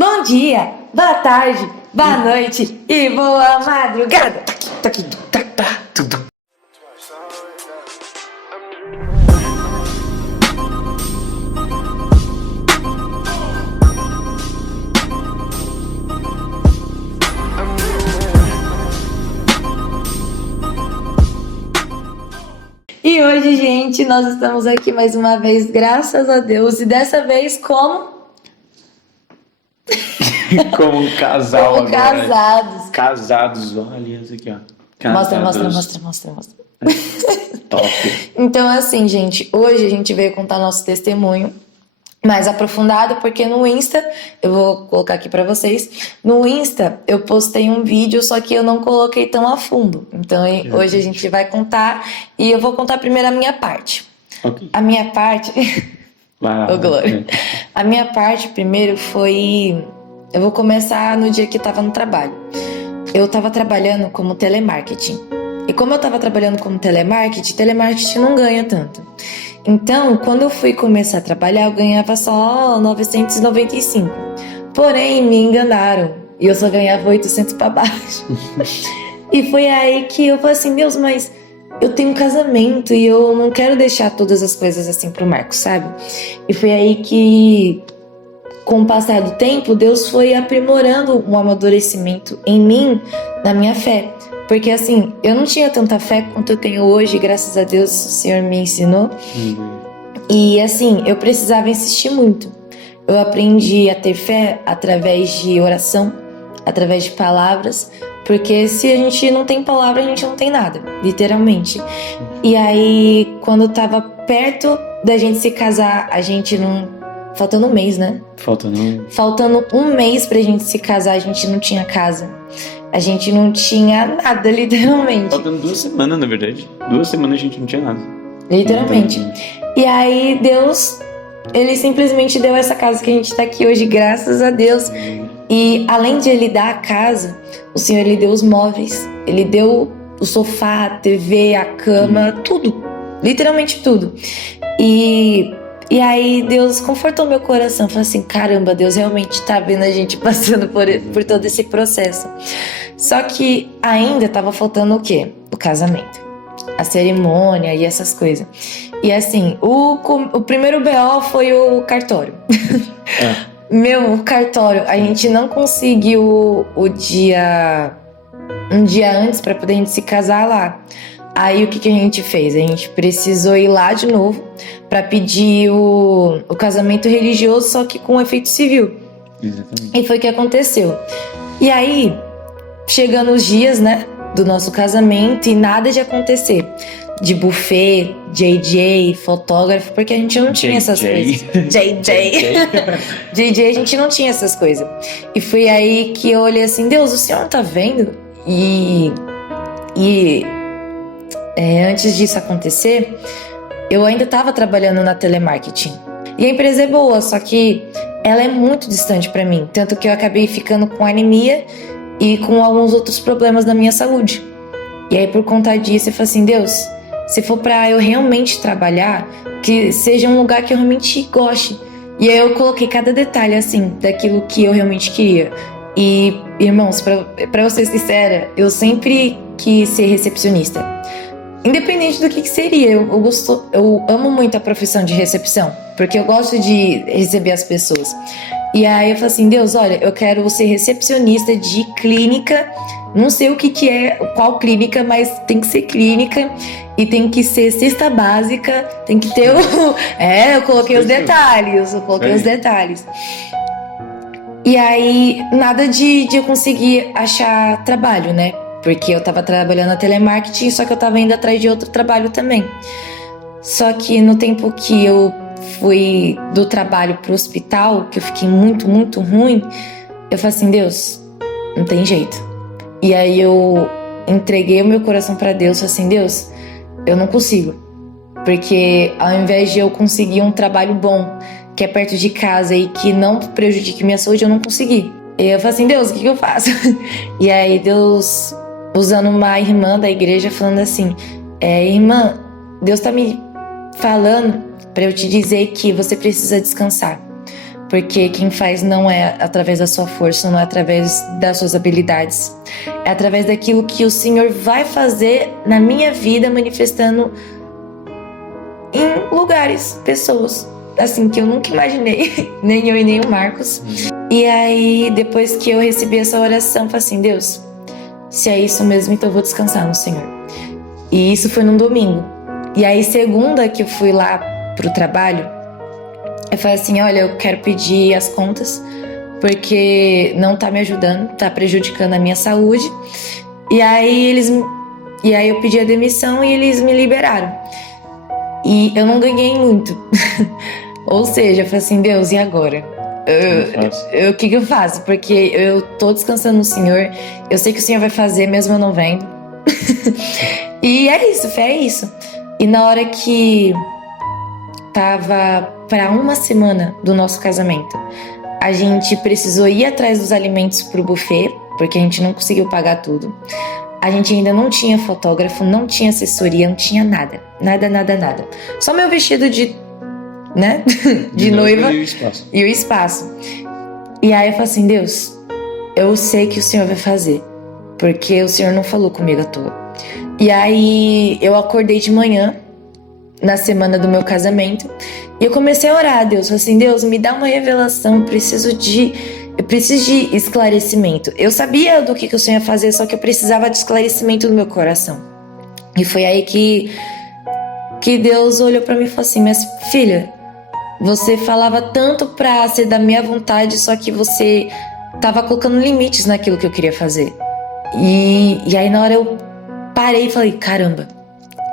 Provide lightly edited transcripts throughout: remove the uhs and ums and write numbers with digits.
Bom dia, boa tarde, boa noite e boa madrugada. E hoje, gente, nós estamos aqui mais uma vez, graças a Deus, e dessa vez como um casal como agora. casados. Olha isso aqui, ó. Mostra. Top. Então, assim, gente, hoje a gente veio contar nosso testemunho mais aprofundado, porque no Insta, eu vou colocar aqui pra vocês, no Insta eu postei um vídeo, só que eu não coloquei tão a fundo. Então, hoje a gente vai contar, e eu vou contar primeiro a minha parte. Okay. A minha parte... Ô, Glória. A minha parte primeiro foi... Eu vou começar no dia que eu tava no trabalho. Eu tava trabalhando como telemarketing. E como eu tava trabalhando como telemarketing não ganha tanto. Então, quando eu fui começar a trabalhar, eu ganhava só 995. Porém, me enganaram. E eu só ganhava 800 pra baixo. E foi aí que eu falei assim, Deus, mas eu tenho um casamento e eu não quero deixar todas as coisas assim pro Marcos, sabe? E foi aí que, com o passar do tempo, Deus foi aprimorando um amadurecimento em mim, na minha fé. Porque assim, eu não tinha tanta fé quanto eu tenho hoje, graças a Deus o Senhor me ensinou. E assim, eu precisava insistir muito. Eu aprendi a ter fé através de oração, através de palavras, porque se a gente não tem palavra, a gente não tem nada, literalmente. E aí, quando tava perto da gente se casar, a gente não... Faltando um mês, né? Faltando um mês pra gente se casar, a gente não tinha casa. A gente não tinha nada, literalmente. Faltando 2 semanas, na verdade. 2 semanas a gente não tinha nada. Literalmente. E aí, Deus, Ele simplesmente deu essa casa que a gente tá aqui hoje, graças a Deus. E além de Ele dar a casa, o Senhor, Ele deu os móveis. Ele deu o sofá, a TV, a cama, tudo. Literalmente tudo. E aí Deus confortou meu coração. Falei assim, caramba, Deus realmente tá vendo a gente passando por todo esse processo. Só que ainda tava faltando o quê? O casamento. A cerimônia e essas coisas. E assim, o primeiro BO foi o cartório. Meu, o cartório, a gente não conseguiu um dia antes pra poder a gente se casar lá. Aí o que a gente fez? A gente precisou ir lá de novo pra pedir o casamento religioso, só que com efeito civil. Exatamente. E foi o que aconteceu. E aí, chegando os dias, né, do nosso casamento e nada de acontecer. De buffet, JJ, fotógrafo, porque a gente não tinha essas coisas. JJ, a gente não tinha essas coisas. E foi aí que eu olhei assim, Deus, o Senhor não tá vendo? E antes disso acontecer, eu ainda estava trabalhando na telemarketing. E a empresa é boa, só que ela é muito distante para mim. Tanto que eu acabei ficando com anemia e com alguns outros problemas na minha saúde. E aí, por conta disso, eu falei assim, Deus, se for para eu realmente trabalhar, que seja um lugar que eu realmente goste. E aí eu coloquei cada detalhe, assim, daquilo que eu realmente queria. E, irmãos, pra eu ser sincera, eu sempre quis ser recepcionista. Independente do que seria, eu amo muito a profissão de recepção, porque eu gosto de receber as pessoas. E aí eu falei assim, Deus, olha, eu quero ser recepcionista de clínica, não sei o que é, qual clínica, mas tem que ser clínica e tem que ser cesta básica, tem que ter eu coloquei os detalhes, E aí, nada de eu conseguir achar trabalho, né? Porque eu tava trabalhando na telemarketing, só que eu tava indo atrás de outro trabalho também. Só que no tempo que eu fui do trabalho pro hospital, que eu fiquei muito, muito ruim, eu falei assim, Deus, não tem jeito. E aí eu entreguei o meu coração pra Deus, falei assim, Deus, eu não consigo. Porque ao invés de eu conseguir um trabalho bom, que é perto de casa e que não prejudique minha saúde, eu não consegui. E eu falei assim, Deus, o que eu faço? E aí Deus, usando uma irmã da igreja, falando assim, irmã, Deus tá me falando pra eu te dizer que você precisa descansar. Porque quem faz não é através da sua força, não é através das suas habilidades. É através daquilo que o Senhor vai fazer na minha vida, manifestando em lugares, pessoas, assim, que eu nunca imaginei, nem eu e nem o Marcos. E aí, depois que eu recebi essa oração, eu falei assim, Deus, se é isso mesmo, então eu vou descansar no Senhor. E isso foi num domingo. E aí, segunda que eu fui lá pro trabalho, eu falei assim, olha, eu quero pedir as contas, porque não tá me ajudando, tá prejudicando a minha saúde. E aí eu pedi a demissão e eles me liberaram. E eu não ganhei muito. Ou seja, eu falei assim, Deus, e agora? O que eu faço? Porque eu tô descansando no Senhor, eu sei que o Senhor vai fazer, mesmo eu não vendo. E é isso, fé é isso. E na hora que tava para uma semana do nosso casamento, a gente precisou ir atrás dos alimentos pro buffet, porque a gente não conseguiu pagar tudo. A gente ainda não tinha fotógrafo, não tinha assessoria, não tinha nada. Nada. Só meu vestido de noiva e o espaço. E aí eu falei assim, Deus, eu sei que o Senhor vai fazer, porque o Senhor não falou comigo à toa. E aí eu acordei de manhã, na semana do meu casamento, e eu comecei a orar a Deus. Falei assim, Deus, me dá uma revelação, eu preciso de esclarecimento. Eu sabia do que o Senhor ia fazer, só que eu precisava de esclarecimento no meu coração. E foi aí que Deus olhou pra mim e falou assim, minha filha, você falava tanto pra ser da minha vontade, só que você tava colocando limites naquilo que eu queria fazer. E aí na hora eu parei e falei, caramba,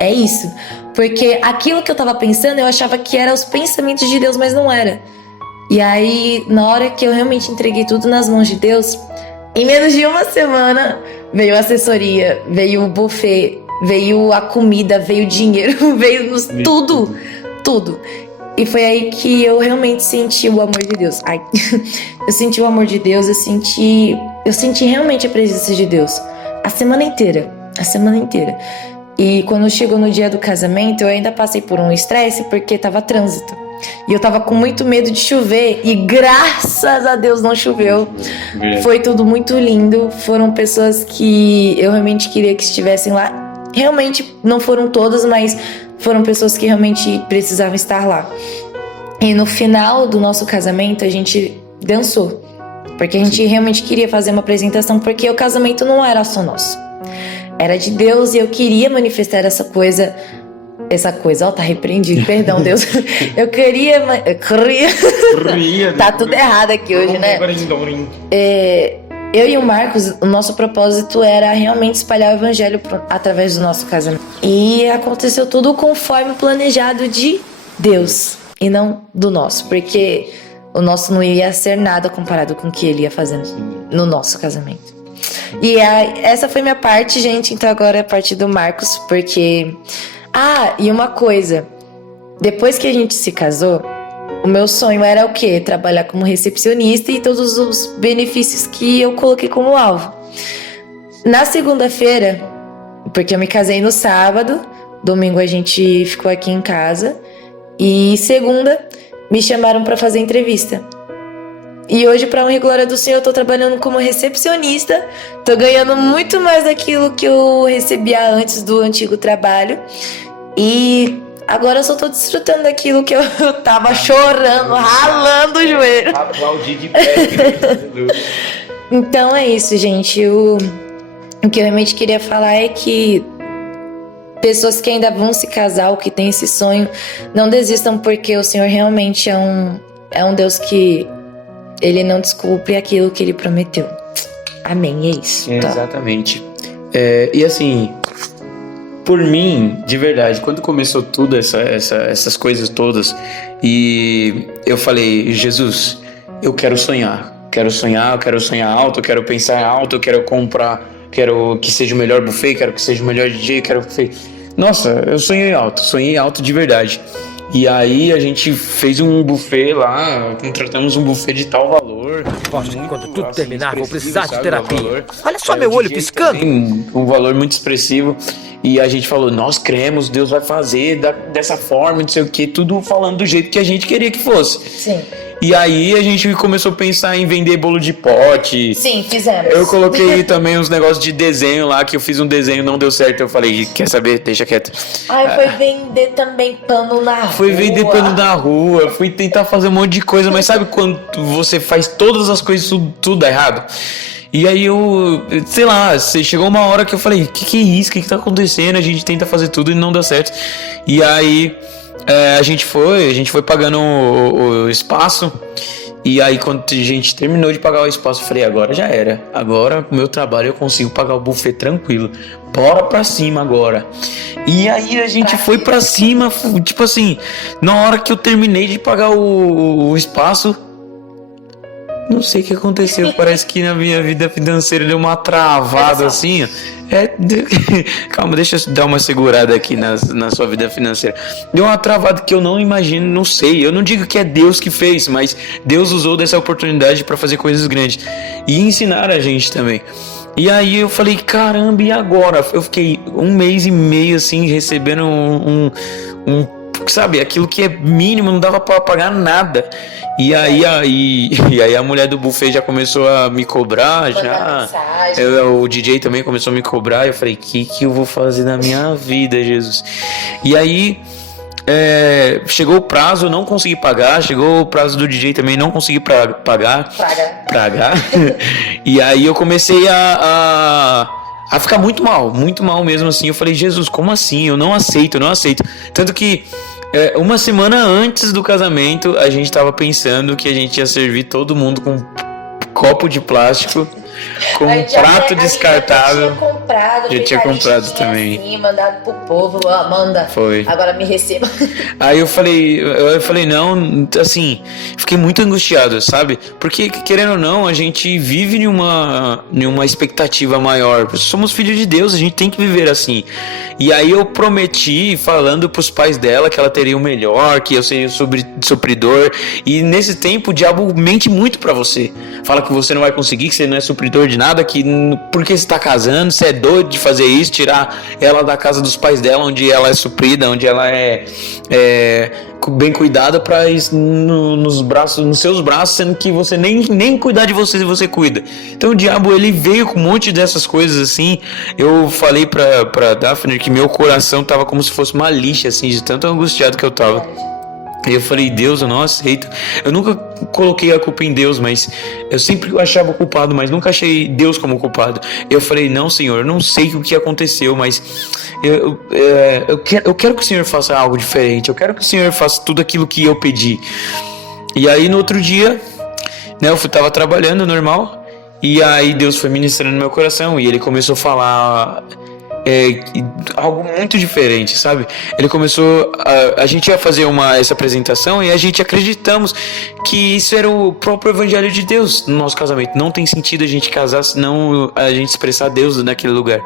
é isso. Porque aquilo que eu tava pensando, eu achava que eram os pensamentos de Deus, mas não era. E aí, na hora que eu realmente entreguei tudo nas mãos de Deus, em menos de uma semana, veio a assessoria, veio o buffet, veio a comida, veio o dinheiro, veio tudo. E foi aí que eu realmente senti o amor de Deus. Eu senti o amor de Deus, eu senti realmente a presença de Deus. A semana inteira. E quando chegou no dia do casamento, eu ainda passei por um estresse porque tava trânsito. E eu tava com muito medo de chover e graças a Deus não choveu. Foi tudo muito lindo. Foram pessoas que eu realmente queria que estivessem lá. Realmente não foram todas, mas foram pessoas que realmente precisavam estar lá. E no final do nosso casamento a gente dançou, porque a gente realmente queria fazer uma apresentação, porque o casamento não era só nosso. Era de Deus e eu queria manifestar essa coisa, ó, tá repreendido, perdão, Deus. Eu queria. Tá tudo errado aqui hoje, né? Eu e o Marcos, o nosso propósito era realmente espalhar o evangelho através do nosso casamento. E aconteceu tudo conforme o planejado de Deus e não do nosso, porque o nosso não ia ser nada comparado com o que ele ia fazendo no nosso casamento. E essa foi minha parte, gente. Então agora é a parte do Marcos, porque... e uma coisa. Depois que a gente se casou, o meu sonho era o quê? Trabalhar como recepcionista e todos os benefícios que eu coloquei como alvo. Na segunda-feira, porque eu me casei no sábado, domingo a gente ficou aqui em casa, e segunda me chamaram para fazer entrevista. E hoje, para honra e glória do Senhor, eu tô trabalhando como recepcionista. Tô ganhando muito mais daquilo que eu recebia antes do antigo trabalho. E agora eu só tô desfrutando daquilo que eu tava chorando, ralando o joelho. Aplaudir de pé. Então é isso, gente. O que eu realmente queria falar é que pessoas que ainda vão se casar ou que têm esse sonho, não desistam, porque o Senhor realmente é um Deus que... Ele não desculpe aquilo que ele prometeu. Amém, é isso. Exatamente. E assim, por mim, de verdade, quando começou tudo essas coisas todas, e eu falei, Jesus, eu quero sonhar, eu quero sonhar alto, eu quero pensar alto, eu quero comprar, quero que seja o melhor buffet, quero que seja o melhor DJ, quero que... Nossa, eu sonhei alto de verdade. E aí a gente fez um buffet lá, contratamos um buffet de tal valor. Poxa, quando tudo terminar, vou precisar de terapia. Olha só meu olho piscando. Um valor muito expressivo. E a gente falou, nós cremos, Deus vai fazer dessa forma, não sei o que, tudo falando do jeito que a gente queria que fosse. Sim. E aí a gente começou a pensar em vender bolo de pote. Sim, fizemos. Eu coloquei também uns negócios de desenho lá, que eu fiz um desenho, não deu certo. Eu falei, quer saber? Deixa quieto. Ai, foi vender também pano na rua. Fui vender pano na rua, fui tentar fazer um monte de coisa, mas sabe quando você faz todas as coisas, tudo dá errado? E aí eu, sei lá, chegou uma hora que eu falei, que é isso? Que tá acontecendo? A gente tenta fazer tudo e não dá certo. E aí a gente foi pagando o espaço. E aí quando a gente terminou de pagar o espaço, eu falei, agora já era. Agora com o meu trabalho eu consigo pagar o buffet tranquilo. Bora pra cima agora. E aí a gente foi pra cima, tipo assim, na hora que eu terminei de pagar o espaço, não sei o que aconteceu, parece que na minha vida financeira deu uma travada assim, ó. Calma, deixa eu dar uma segurada aqui na sua vida financeira. Deu uma travada que eu não imagino, não sei. Eu não digo que é Deus que fez, mas Deus usou dessa oportunidade para fazer coisas grandes e ensinar a gente também. E aí eu falei, caramba, e agora? Eu fiquei 1 mês e meio assim, recebendo sabe, aquilo que é mínimo, não dava pra pagar nada. E aí a mulher do buffet já começou a me cobrar, o DJ também começou a me cobrar. E eu falei, que eu vou fazer na minha vida, Jesus? E aí chegou o prazo, eu não consegui pagar. Chegou o prazo do DJ também, não consegui pagar. E aí eu comecei a ficar muito mal mesmo assim. Eu falei, Jesus, como assim? Eu não aceito. Tanto que uma semana antes do casamento, a gente tava pensando que a gente ia servir todo mundo com copo de plástico, com um prato descartável. Já tinha comprado também. Assim, mandado pro povo, ó, manda. Foi. Agora me receba. Aí eu falei, não, assim, fiquei muito angustiado, sabe? Porque, querendo ou não, a gente vive em uma expectativa maior. Somos filhos de Deus, a gente tem que viver assim. E aí eu prometi, falando pros pais dela, que ela teria o melhor, que eu seria o supridor. E nesse tempo o diabo mente muito pra você. Fala que você não vai conseguir, que você não é supridor de nada, que porque você tá casando, você é doido de fazer isso, tirar ela da casa dos pais dela, onde ela é suprida, onde ela é bem cuidada, pra ir nos seus braços, sendo que você nem cuidar de você cuida. Então o diabo, ele veio com um monte dessas coisas assim. Eu falei pra Daphne que meu coração tava como se fosse uma lixa, assim, de tanto angustiado que eu tava. E eu falei, Deus, eu não aceito. Eu nunca coloquei a culpa em Deus, mas eu sempre achava culpado, mas nunca achei Deus como culpado. Eu falei, não, Senhor, eu não sei o que aconteceu, mas eu quero que o Senhor faça algo diferente. Eu quero que o Senhor faça tudo aquilo que eu pedi. E aí no outro dia, né, eu tava trabalhando normal, e aí Deus foi ministrando no meu coração, e Ele começou a falar algo muito diferente, sabe? Ele começou a gente ia fazer essa apresentação, e a gente acreditamos que isso era o próprio evangelho de Deus no nosso casamento. Não tem sentido a gente casar se não a gente expressar Deus naquele lugar.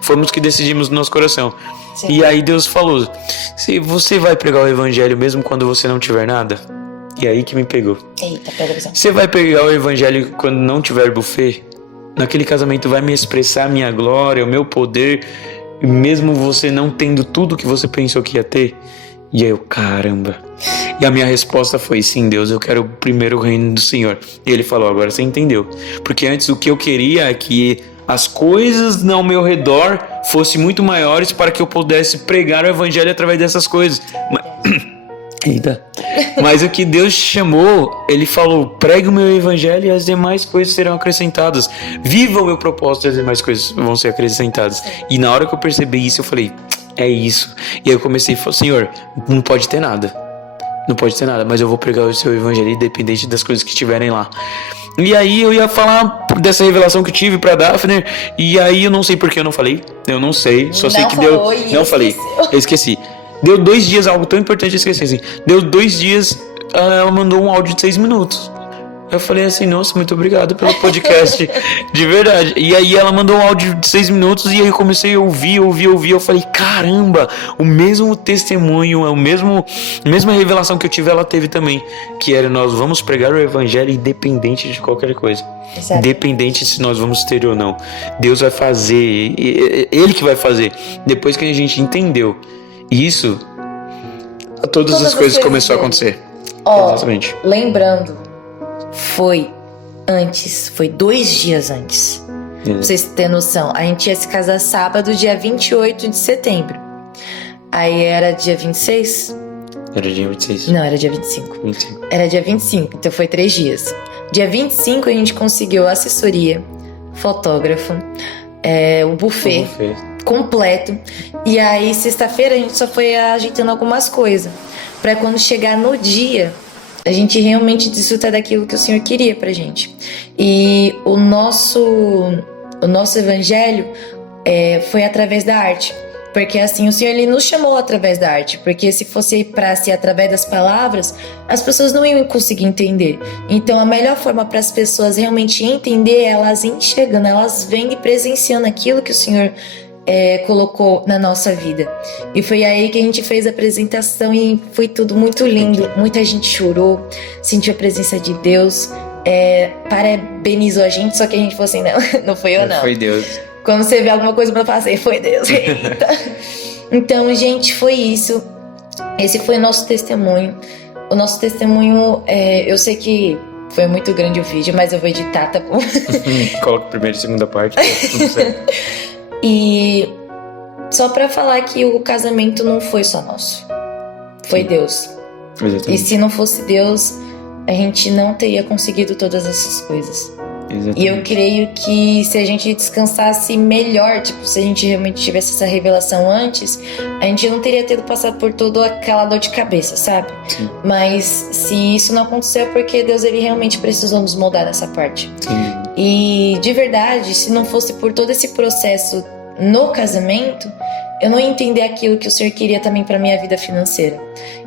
Fomos que decidimos no nosso coração. Sim. E aí Deus falou, se você vai pregar o evangelho mesmo quando você não tiver nada? E aí que me pegou. Eita, pega a visão. Você vai pregar o evangelho quando não tiver buffet? Naquele casamento vai me expressar a minha glória, o meu poder, mesmo você não tendo tudo que você pensou que ia ter? E aí eu, caramba. E a minha resposta foi, sim, Deus, eu quero primeiro o reino do Senhor. E Ele falou, agora você entendeu. Porque antes o que eu queria é que as coisas ao meu redor fossem muito maiores para que eu pudesse pregar o evangelho através dessas coisas. Eita. Mas o que Deus chamou, Ele falou, pregue o meu evangelho e as demais coisas serão acrescentadas. Viva o meu propósito e as demais coisas vão ser acrescentadas. E na hora que eu percebi isso, eu falei, é isso. E aí eu comecei a falar, Senhor, não pode ter nada, mas eu vou pregar o seu evangelho independente das coisas que estiverem lá. E aí eu ia falar dessa revelação que eu tive pra Daphne, e aí eu não sei porque eu não falei, eu não sei, só sei que deu, não falei, eu esqueci. Deu 2 dias, algo tão importante, eu esqueci assim. Deu 2 dias, ela mandou um áudio de 6 minutos. Eu falei assim, nossa, muito obrigado pelo podcast, de verdade. E aí ela mandou um áudio de 6 minutos, e aí eu comecei a ouvir. Eu falei, caramba, o mesmo testemunho, a mesma revelação que eu tive, ela teve também. Que era, nós vamos pregar o evangelho independente de qualquer coisa. Exato. Independente se nós vamos ter ou não. Deus vai fazer, Ele que vai fazer. Depois que a gente entendeu isso, todas as coisas começaram a acontecer. Exatamente. Lembrando, foi 2 dias antes. Pra vocês terem noção, a gente ia se casar sábado, dia 28 de setembro. Aí era dia 26? Era dia 26. Não, era dia 25. Era dia 25, então foi 3 dias. Dia 25 a gente conseguiu assessoria, fotógrafo, o buffet completo. E aí, sexta-feira, a gente só foi ajeitando algumas coisas. Pra quando chegar no dia, a gente realmente desfrutar daquilo que o Senhor queria pra gente. E o nosso evangelho foi através da arte. Porque assim, o Senhor ele nos chamou através da arte. Porque se fosse para ser através das palavras, as pessoas não iam conseguir entender. Então a melhor forma para as pessoas realmente entender é elas enxergando, elas vendo e presenciando aquilo que o Senhor colocou na nossa vida. E foi aí que a gente fez a apresentação e foi tudo muito lindo. Muita gente chorou, sentiu a presença de Deus, parabenizou a gente, só que a gente falou assim, não foi eu não. Foi Deus. Quando você vê alguma coisa pra fazer, foi Deus. Eita. Então, gente, foi isso. Esse foi o nosso testemunho. O nosso testemunho, eu sei que foi muito grande o vídeo, mas eu vou editar, tá bom? Coloca a primeira e segunda parte, tá tudo certo. E só pra falar que o casamento não foi só nosso. Foi Deus. Exatamente. E se não fosse Deus, a gente não teria conseguido todas essas coisas. Exatamente. E eu creio que se a gente descansasse melhor, tipo, se a gente realmente tivesse essa revelação antes, a gente não teria tido passado por toda aquela dor de cabeça, sabe? Sim. Mas se isso não aconteceu, é porque Deus ele realmente precisou nos moldar nessa parte. Sim. E de verdade, se não fosse por todo esse processo no casamento, eu não ia entender aquilo que o Senhor queria também para minha vida financeira.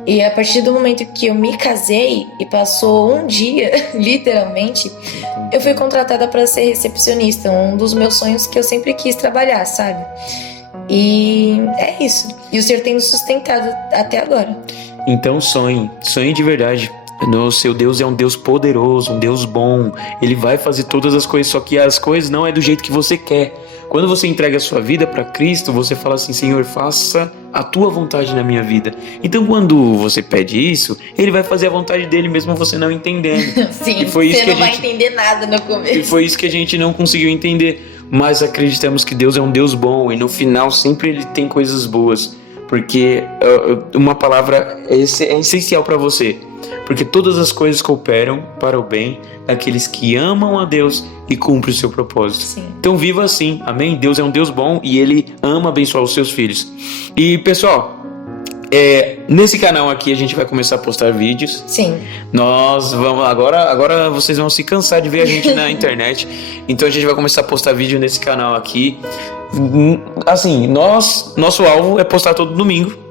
E a partir do momento que eu me casei e passou um dia, literalmente, eu fui contratada para ser recepcionista, um dos meus sonhos que eu sempre quis trabalhar, sabe? E é isso. E o Senhor tem nos sustentado até agora. Então sonhe de verdade. O seu Deus é um Deus poderoso, um Deus bom. Ele vai fazer todas as coisas, só que as coisas não é do jeito que você quer. Quando você entrega a sua vida para Cristo, você fala assim, Senhor, faça a tua vontade na minha vida. Então quando você pede isso, Ele vai fazer a vontade dele mesmo você não entendendo. Sim, e foi isso você que não vai entender nada no começo. E foi isso que a gente não conseguiu entender. Mas acreditamos que Deus é um Deus bom e no final sempre Ele tem coisas boas. Porque uma palavra é essencial para você. Porque todas as coisas cooperam para o bem daqueles que amam a Deus e cumprem o seu propósito. Sim. Então viva assim, amém? Deus é um Deus bom e Ele ama abençoar os seus filhos. E pessoal, nesse canal aqui a gente vai começar a postar vídeos. Sim. Nós vamos agora vocês vão se cansar de ver a gente na internet. Então a gente vai começar a postar vídeo nesse canal aqui. Assim, nosso alvo é postar todo domingo.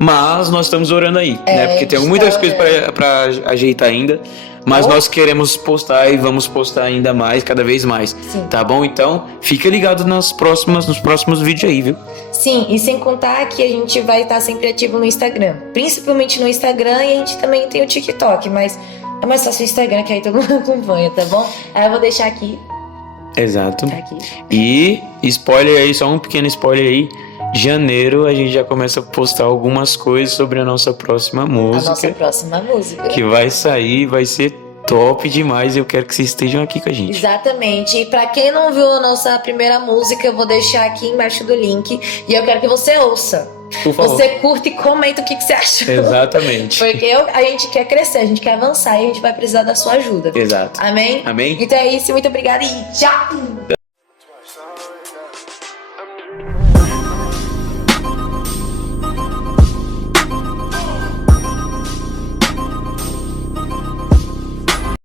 Mas nós estamos orando aí, né? Porque tem muitas coisas para ajeitar ainda. Mas nós queremos postar e vamos postar ainda mais, cada vez mais. Sim. Tá bom? Então, fica ligado nos próximos vídeos aí, viu? Sim, e sem contar que a gente vai estar sempre ativo no Instagram. Principalmente no Instagram, e a gente também tem o TikTok. Mas é mais fácil o Instagram, que aí todo mundo acompanha, tá bom? Aí eu vou deixar aqui. Exato. Tá aqui. E spoiler aí, só um pequeno spoiler aí. Janeiro a gente já começa a postar algumas coisas sobre a nossa próxima música. A nossa próxima música. Que vai sair, vai ser top demais. Eu quero que vocês estejam aqui com a gente. Exatamente. E pra quem não viu a nossa primeira música, eu vou deixar aqui embaixo do link. E eu quero que você ouça. Por favor. Você curta e comenta o que você achou. Exatamente. Porque a gente quer crescer, a gente quer avançar e a gente vai precisar da sua ajuda. Exato. Amém? Amém? Então é isso. Muito obrigada e tchau!